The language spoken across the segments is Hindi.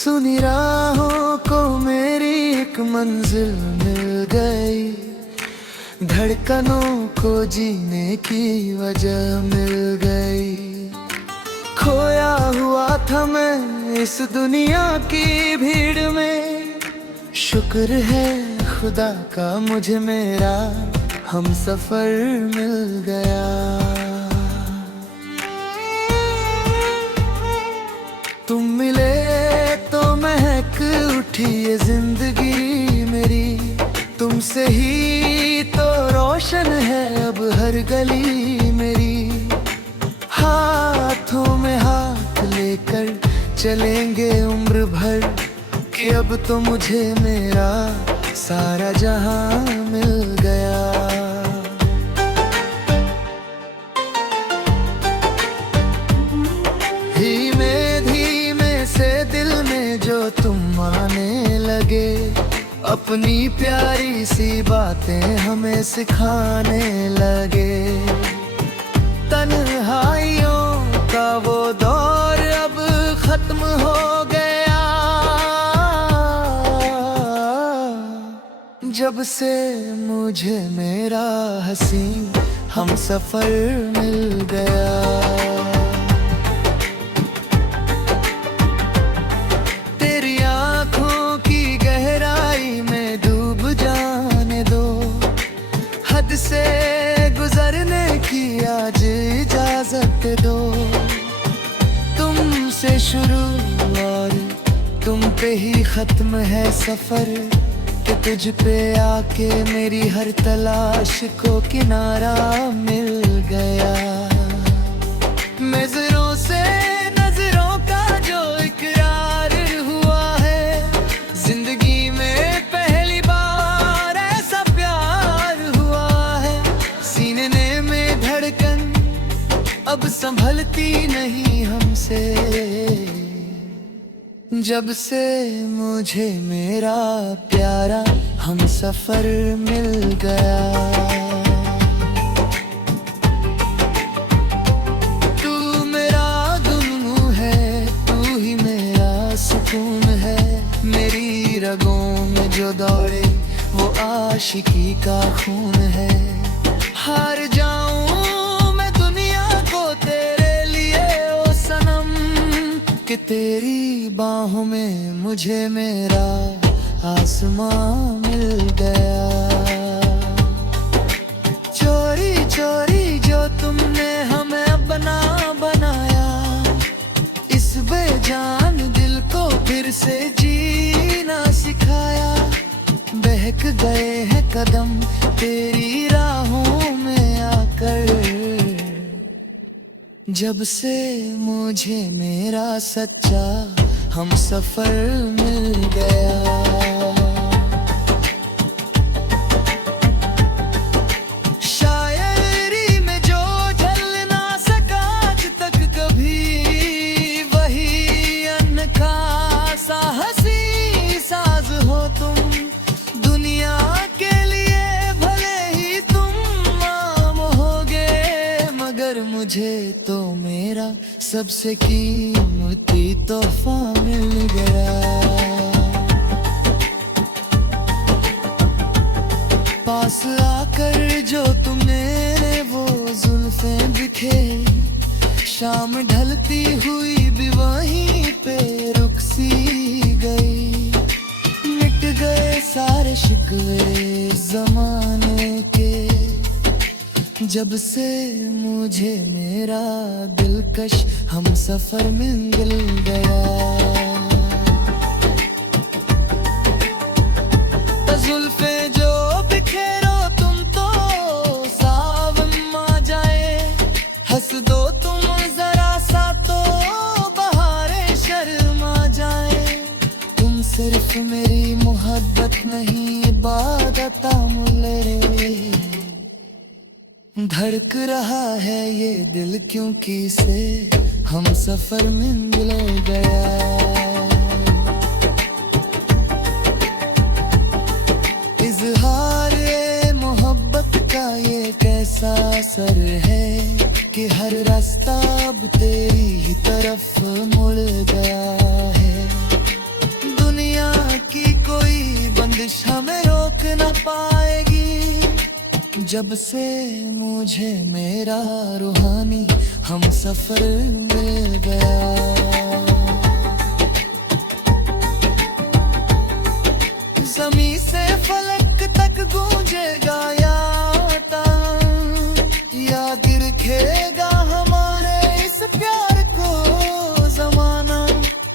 सुनी राहों को मेरी एक मंजिल मिल गई, धड़कनों को जीने की वजह मिल गई। खोया हुआ था मैं इस दुनिया की भीड़ में, शुक्र है खुदा का मुझे मेरा हम सफर मिल गया। तुम मिले तो महक उठी ये जिंदगी मेरी, तुमसे ही तो रोशन है अब हर गली मेरी। हाथों में हाथ लेकर चलेंगे उम्र भर, कि अब तो मुझे मेरा सारा जहां मिल गया। धीमे धीमे से दिल में जो तुम आने लगे, अपनी प्यारी सी बातें हमें सिखाने लगे। तन्हाइयों का वो दौर अब खत्म हो गया, जब से मुझे मेरा हसीन हम सफर मिल गया। तेरी आँखों की गहराई में डूब जाने दो, हद से गुजरने की आज इजाजत दो। तुमसे शुरू और तुम पे ही खत्म है सफर, कि तुझ पे आके मेरी हर तलाश को किनारा मिल गया। नजरों से नजरों का जो इकरार हुआ है, जिंदगी में पहली बार ऐसा प्यार हुआ है। सीने में धड़कन अब संभलती नहीं हमसे, जब से मुझे मेरा प्यारा हम सफर मिल गया। तू मेरा जुनून है, तू ही मेरा सुकून है। मेरी रगों में जो दौड़े वो आशिकी का खून है। हार जाऊं मैं दुनिया को तेरे लिए ओ सनम, कि तेरी बाहों में मुझे मेरा आसमां मिल गया। चोरी चोरी जो तुमने हमें अपना बनाया, इस बेजान दिल को फिर से जीना सिखाया। बहक गए हैं कदम तेरी राहों में आकर, जब से मुझे मेरा सच्चा हम सफर मिल गया। शायरी में जो ढल ना सका आज तक कभी, वही अनका सा हंसी साज हो तुम। दुनिया के लिए भले ही तुम आम होगे, मगर मुझे तो मेरा सबसे कीमती तोहफा मिल गया। पास आकर जो तुमने वो जुल्फें बिखेरी, शाम ढलती हुई भी वहीं पे रुक सी गई। मिट गए सारे शिकवे जमाने के, जब से मुझे मेरा दिलकश हम सफर मिल गया। जुल्फे जो बिखेरो तुम तो सावन आ जाए, हंस दो तुम जरा सा तो बहारें शर्मा जाए। तुम सिर्फ मेरी मोहब्बत नहीं इबादत मुल्ले, धड़क रहा है ये दिल क्योंकि से हम सफर मिल गया। इजहार मोहब्बत का ये कैसा असर है, कि हर रास्ता अब तेरी ही तरफ मुड़ गया है। बंदिश हमें रोक न पाएगी। जब से मुझे मेरा रूहानी हम सफर मिल गया। ज़मीं से फलक तक गूंजेगा या गिर खेगा हमारे इस प्यार को ज़माना।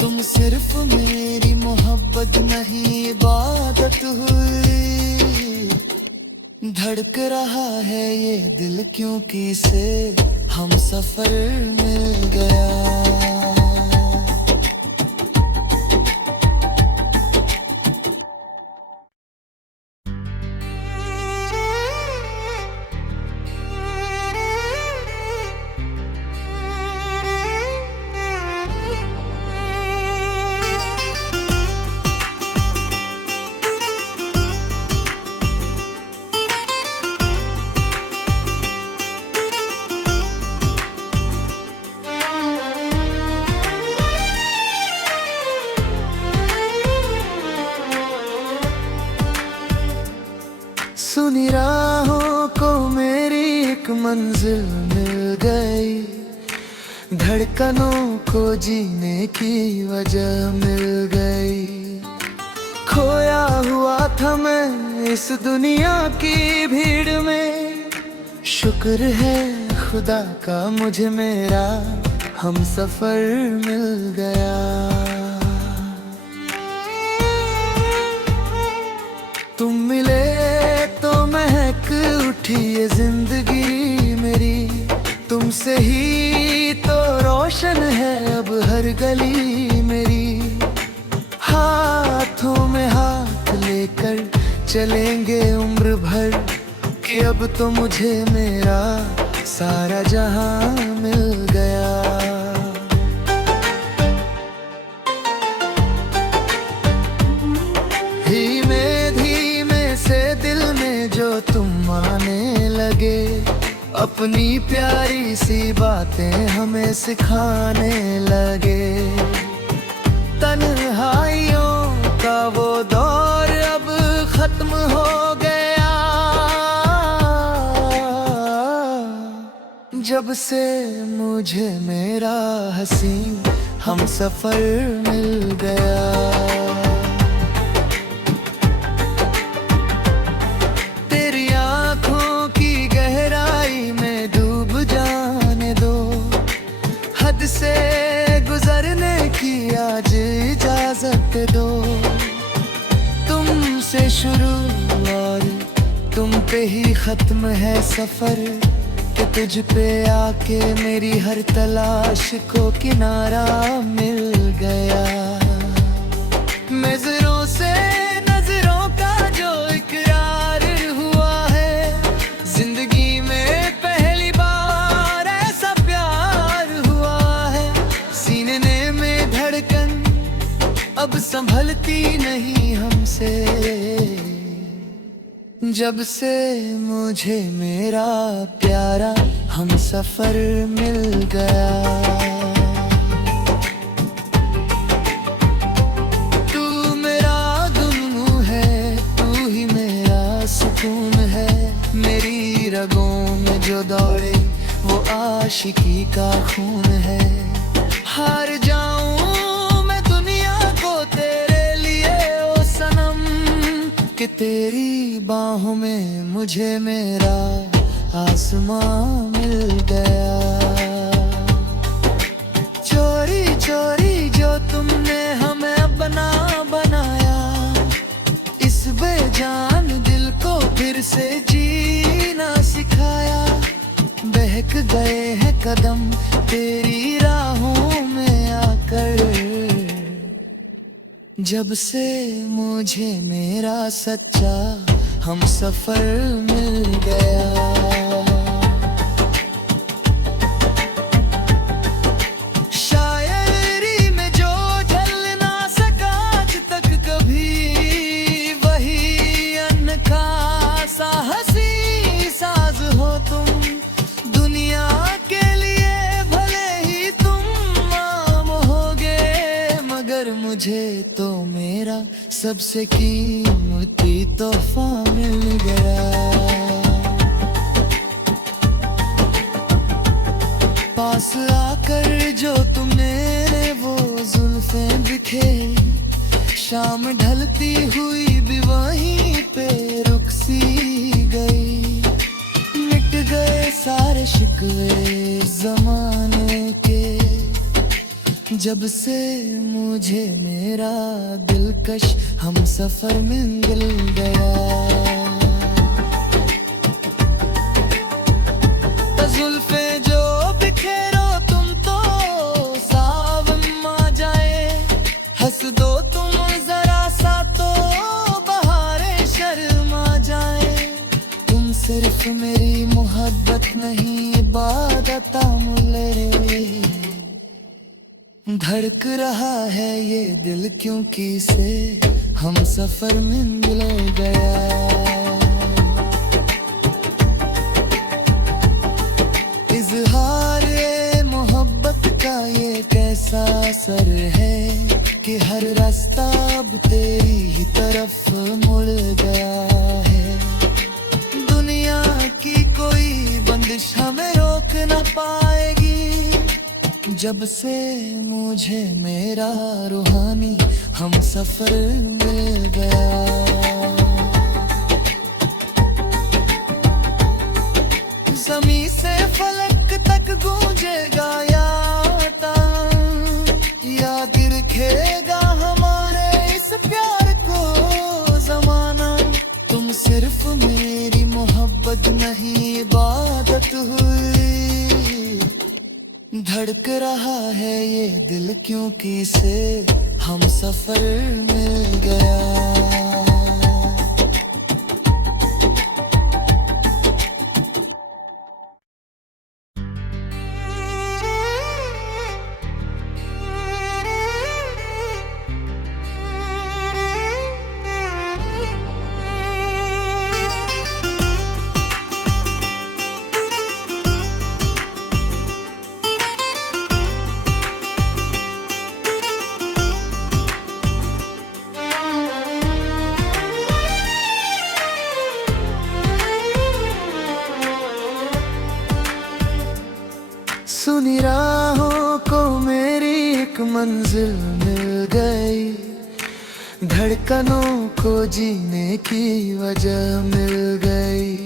तुम सिर्फ मेरी मोहब्बत नहीं इबादत हुई। धड़क रहा है ये दिल क्योंकि से हम सफर मिल गया। सुनी राहों को मेरी एक मंजिल मिल गई। धड़कनों को जीने की वजह मिल गई। खोया हुआ था मैं इस दुनिया की भीड़ में। शुक्र है खुदा का मुझे मेरा हम सफर मिल गया। तुम मिले तो महक उठी ये जिंदगी मेरी। तुमसे ही तो रोशन है अब हर गली मेरी। हाथों में हाथ लेकर चलेंगे उम्र भर कि अब तो मुझे मेरा सारा जहां मिल गया। तुम आने लगे अपनी प्यारी सी बातें हमें सिखाने लगे। तन्हाइयों का वो दौर अब खत्म हो गया। जब से मुझे मेरा हसीन हम सफर मिल गया। से गुजरने की आज इजाजत दो। तुमसे शुरू और तुम पे ही खत्म है सफर कि तुझ पे आके मेरी हर तलाश को किनारा मिल गया। नजरों से नजरों का जो इकरार हुआ है, जिंदगी में पहली बार ऐसा प्यार हुआ है। सीने में धड़कन अब संभलती नहीं हमसे। जब से मुझे मेरा प्यारा हम सफर मिल गया। रगों में जो दौड़े वो आशिकी का खून है। हार जाऊं मैं दुनिया को तेरे लिए ओ सनम, कि तेरी बाहों में मुझे मेरा आसमां मिल गया। चोरी चोरी जो तुमने हमें अपना बनाया, इस बेजान दिल को फिर से जीना सिखाया। बहक गए हैं कदम तेरी राहों में आकर, जब से मुझे मेरा सच्चा हम सफर मिल गया। मुझे तो मेरा सबसे कीमती कीमती तोहफा मिल गया। पास आकर जो तुमने वो जुल्फें बिखेरी, शाम ढलती हुई भी वहीं पे रुक सी गई। मिट गए सारे शिकवे जमाने के, जब से मुझे मेरा दिलकश हम सफर मिल गया। जुल्फे जो बिखेरो तुम तो सावन आ जाए, हंस दो तुम जरा सा तो बहारें शर्मा जाए। तुम सिर्फ मेरी मोहब्बत नहीं इबादत मुल्ले, धड़क रहा है ये दिल क्योंकि से हम सफर मिल गया। इज़हार मोहब्बत का ये कैसा असर है कि हर रास्ता अब तेरी ही तरफ मुड़ गया है। दुनिया की कोई बंदिश हमें रोक न पाएगी, जब से मुझे मेरा रूहानी हम सफर मिल गया। ज़मीं से फलक तक गूंजेगा या गिरखेगा हमारे इस प्यार को ज़माना। तुम सिर्फ मेरी मोहब्बत नहीं इबादत हुई, धड़क रहा है ये दिल क्योंकि से हम सफर मिल गया। सुनी राहों को मेरी एक मंजिल मिल गई, धड़कनों को जीने की वजह मिल गई।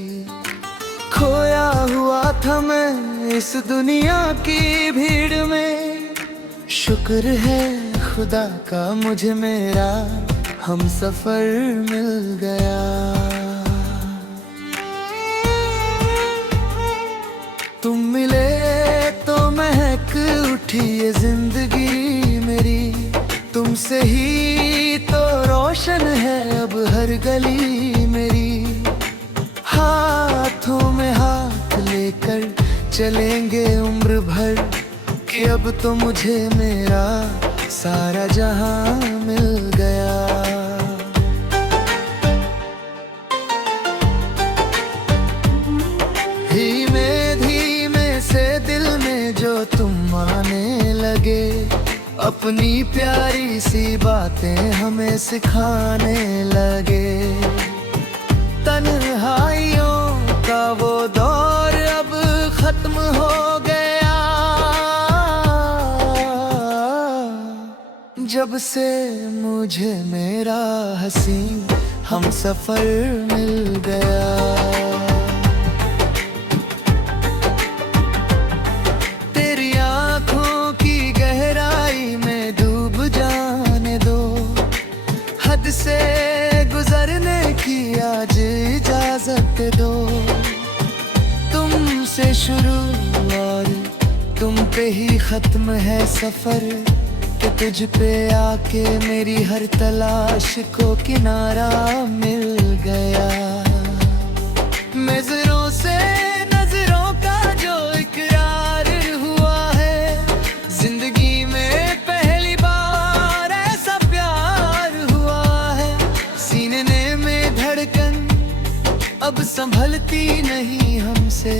खोया हुआ था मैं इस दुनिया की भीड़ में, शुक्र है खुदा का मुझे मेरा हम सफर मिल गया। तुम मिले तो महक उठी ये जिंदगी मेरी, तुमसे ही तो रोशन है अब हर गली मेरी। हाथों में हाथ लेकर चलेंगे उम्र भर, कि अब तो मुझे मेरा सारा जहां मिल गया। तुम आने लगे, अपनी प्यारी सी बातें हमें सिखाने लगे। तन्हाइयों का वो दौर अब खत्म हो गया, जब से मुझे मेरा हसीन हम सफर मिल गया। से गुजरने की आज इजाजत दो, तुमसे शुरू और तुम पे ही खत्म है सफर, कि तुझ पे आके मेरी हर तलाश को किनारा मिल गया। नजरों से नजरों का जो इकरार हुआ है, जिंदगी में पहली बार ऐसा प्यार हुआ है। सीने में धड़कन अब संभलती नहीं हमसे,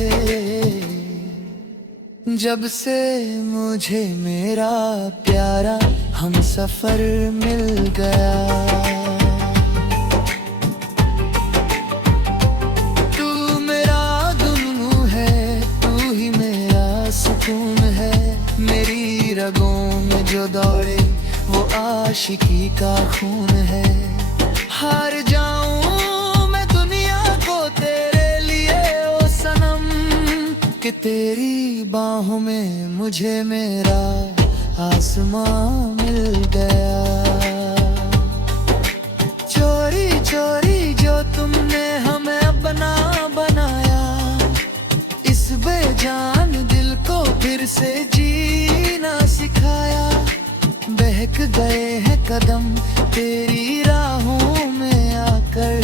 जब से मुझे मेरा प्यारा हम सफर मिल गया। जो दौड़े वो आशिकी का खून है। हार जाऊं मैं दुनिया को तेरे लिए ओ सनम, कि तेरी बाहों में मुझे मेरा आसमां मिल गया। चोरी चोरी जो तुमने हमें अपना बनाया, इस बेजान दिल को फिर से जीना सिखाया। बहक गए हैं कदम तेरी राहों में आकर,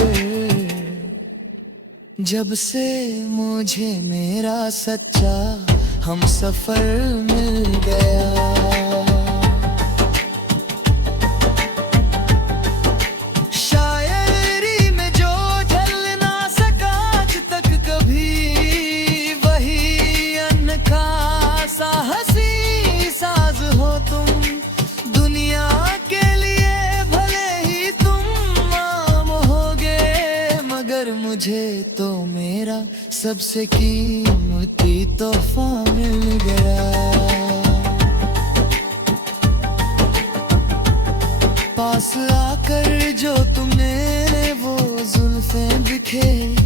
जब से मुझे मेरा सच्चा हम सफर मिल गया। शायरी में जो ढल ना सका आज तक कभी, वही अनखासा हंसी साज हो तुम। दुनिया के लिए भले ही तुम आम होगे, मगर मुझे तो मेरा सबसे कीमती तोहफा मिल गया। पास आकर जो तुमने वो जुल्फें बिखेर,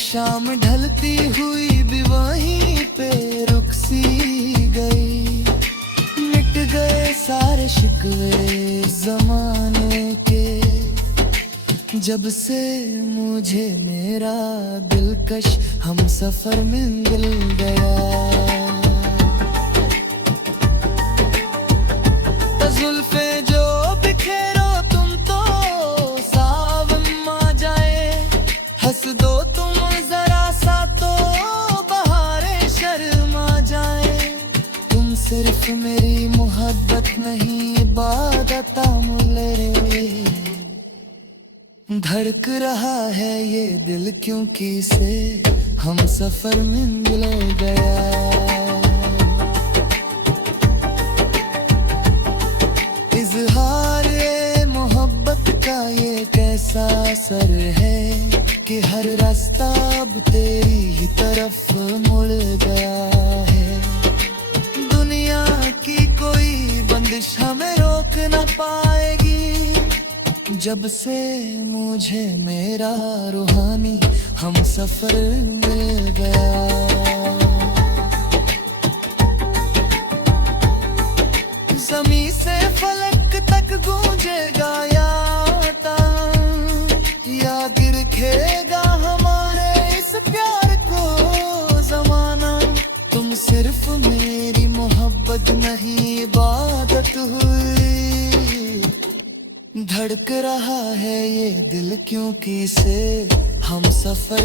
शाम ढलती हुई भी वहीं पे रुक सी गई। मिट गए सारे शिकवे जमाने के, जब से मुझे मेरा दिलकश हम सफर मिल गया। जुल्फे जो बिखेरो तुम तो सावन आ जाए, हंस दो तुम जरा सा तो बहारें शर्मा जाए। तुम सिर्फ मेरी मोहब्बत नहीं इबादत मुले रे, धड़क रहा है ये दिल क्योंकि से हम सफर मिल गया। इज़हार-ए मोहब्बत का ये कैसा असर है, कि हर रास्ता अब तेरी ही तरफ मुड़ गया है। दुनिया की कोई बंदिश हमें रोक न पाएगी, जब से मुझे मेरा रूहानी हम सफर मिल गया। ज़मीं से फलक तक गूंजेगा या या गिरखेगा हमारे इस प्यार को ज़माना। तुम सिर्फ मेरी मोहब्बत नहीं इबादत हुई, धड़क रहा है ये दिल क्योंकि से हम सफर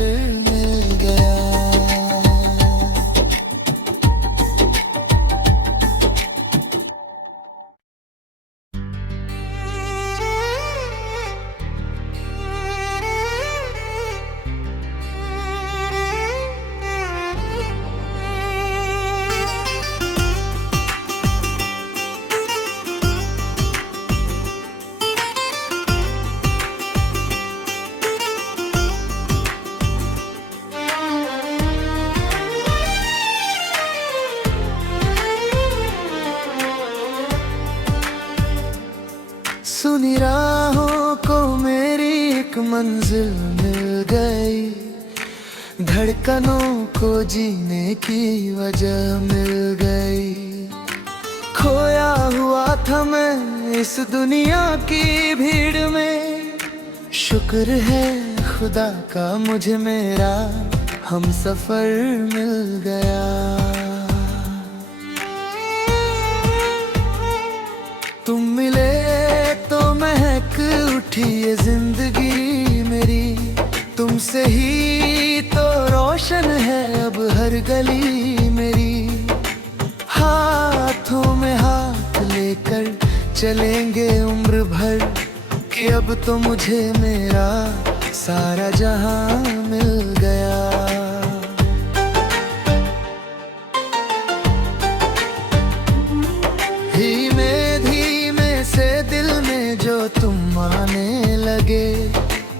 मिल गया। सुनी राहों को मेरी एक मंजिल मिल गई, धड़कनों को जीने की वजह मिल गई। खोया हुआ था मैं इस दुनिया की भीड़ में, शुक्र है खुदा का मुझे मेरा हम सफर मिल गया। तुम मिले तो महक उठी ये जिंदगी मेरी, तुमसे ही तो रोशन है अब हर गली मेरी। हाथों में हाथ लेकर चलेंगे उम्र भर, कि अब तो मुझे मेरा सारा जहां मिल गया। तुम आने लगे,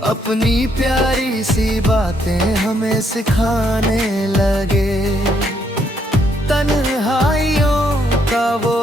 अपनी प्यारी सी बातें हमें सिखाने लगे। तन्हाइयों का वो